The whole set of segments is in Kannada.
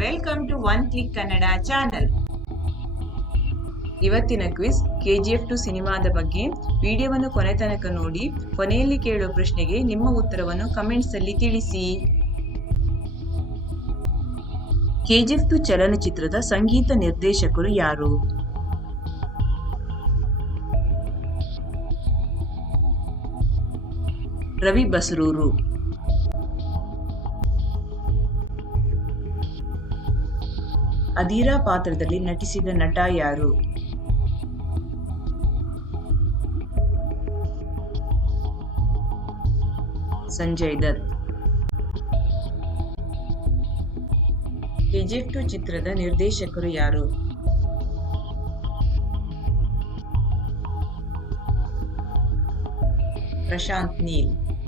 Welcome to one click Kannada channel ಇವತ್ತಿನ ಕ್ವಿಸ್ ಎಫ್ ಟು ಸಿನಿಮಾದ ಬಗ್ಗೆ. ವಿಡಿಯೋವನ್ನು ಕೊನೆ ತನಕ ನೋಡಿ, ಕೊನೆಯಲ್ಲಿ ಕೇಳುವ ಪ್ರಶ್ನೆಗೆ ನಿಮ್ಮ ಉತ್ತರವನ್ನು ಕಮೆಂಟ್ಸ್ ಅಲ್ಲಿ ತಿಳಿಸಿ. ಎಫ್ ಟು ಚಲನಚಿತ್ರದ ಸಂಗೀತ ನಿರ್ದೇಶಕರು ಯಾರು? ರವಿ ಬಸರೂರು. ಅಧೀರಾ ಪಾತ್ರದಲ್ಲಿ ನಟಿಸಿದ ನಟ ಯಾರು? ಸಂಜಯ್ ದತ್. ಕೆಜಿಎಫ್ ಟು ಚಿತ್ರದ ನಿರ್ದೇಶಕರು ಯಾರು? Prashanth Neel.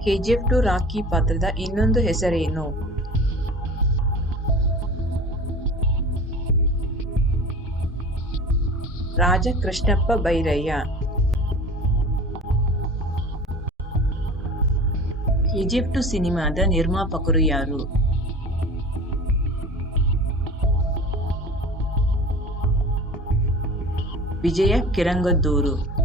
KGF two Rocky ಪಾತ್ರದ ಇನ್ನೊಂದು ಹೆಸರೇನು? ರಾಜಕೃಷ್ಣಪ್ಪ ಬೈರಯ್ಯ. ಈಜಿಪ್ಟು ಸಿನಿಮಾದ ನಿರ್ಮಾಪಕರು ಯಾರು? ವಿಜಯ ಕಿರಂಗದ್ದೂರು.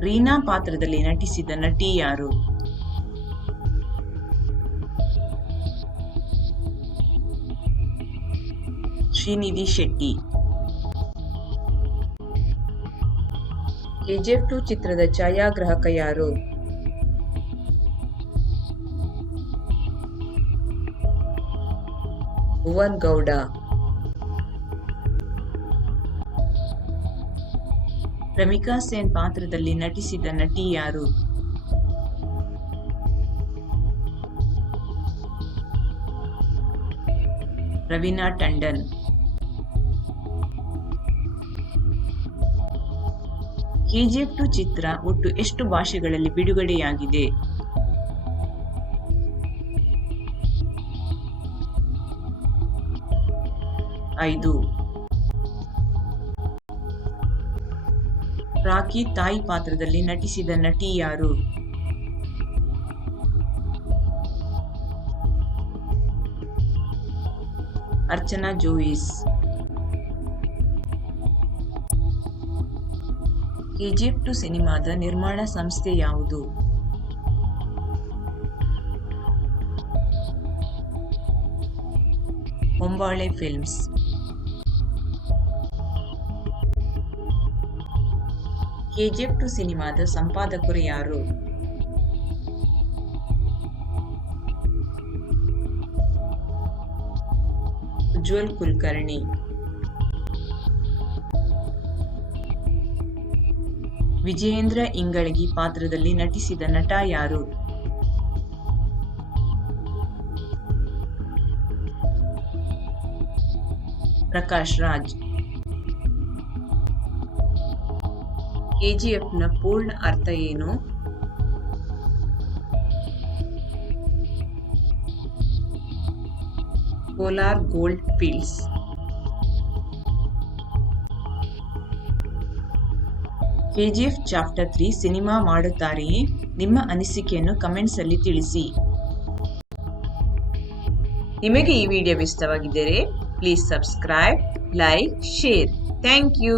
ರೀನಾ ಪಾತ್ರದಲ್ಲಿ ನಟಿಸಿದ ನಟಿ ಯಾರು? ಶ್ರೀನಿಧಿ ಶೆಟ್ಟಿ. ಕೆಜಿಎಫ್ ಟು ಚಿತ್ರದ ಛಾಯಾಗ್ರಾಹಕ ಯಾರು? ಭುವನ್ ಗೌಡ. ರಮಿಕಾ ಸೇನ್ ಪಾತ್ರದಲ್ಲಿ ನಟಿಸಿದ ನಟಿ ಯಾರು? ರವೀನಾ ಟಂಡನ್. ಕೆಜಿಎಫ್ ಟು ಚಿತ್ರ ಒಟ್ಟು ಎಷ್ಟು ಭಾಷೆಗಳಲ್ಲಿ ಬಿಡುಗಡೆಯಾಗಿದೆ? ಐದು. ರಾಕಿ ತಾಯಿ ಪಾತ್ರದಲ್ಲಿ ನಟಿಸಿದ ನಟಿ ಯಾರು? ಅರ್ಚನಾ ಜೋಯಿಸ್. ಈಜಿಪ್ಟ್ ಸಿನಿಮಾದ ನಿರ್ಮಾಣ ಸಂಸ್ಥೆ ಯಾವುದು? ಹೊಂಬಾಳೆ ಫಿಲ್ಮ್ಸ್. ಕೆಜಿಎಫ್ ಟು ಸಿನಿಮಾದ ಸಂಪಾದಕರು ಯಾರು? ಉಜ್ವಲ್ ಕುಲಕರ್ಣಿ. ವಿಜಯೇಂದ್ರ ಇಂಗಳಗಿ ಪಾತ್ರದಲ್ಲಿ ನಟಿಸಿದ ನಟ ಯಾರು? ಪ್ರಕಾಶ್ ರಾಜ್. ಕೆಜಿಎಫ್ನ ಪೂರ್ಣ ಅರ್ಥ ಏನು? Kolar gold fields KGF chapter three cinema ಮಾಡುತ್ತಾರೆಯೇ ನಿಮ್ಮ ಅನಿಸಿಕೆಯನ್ನು ಕಮೆಂಟ್ಸಲ್ಲಿ ತಿಳಿಸಿ. ನಿಮಗೆ ಈ video ಇಷ್ಟವಾಗಿದ್ದರೆ please subscribe like share thank you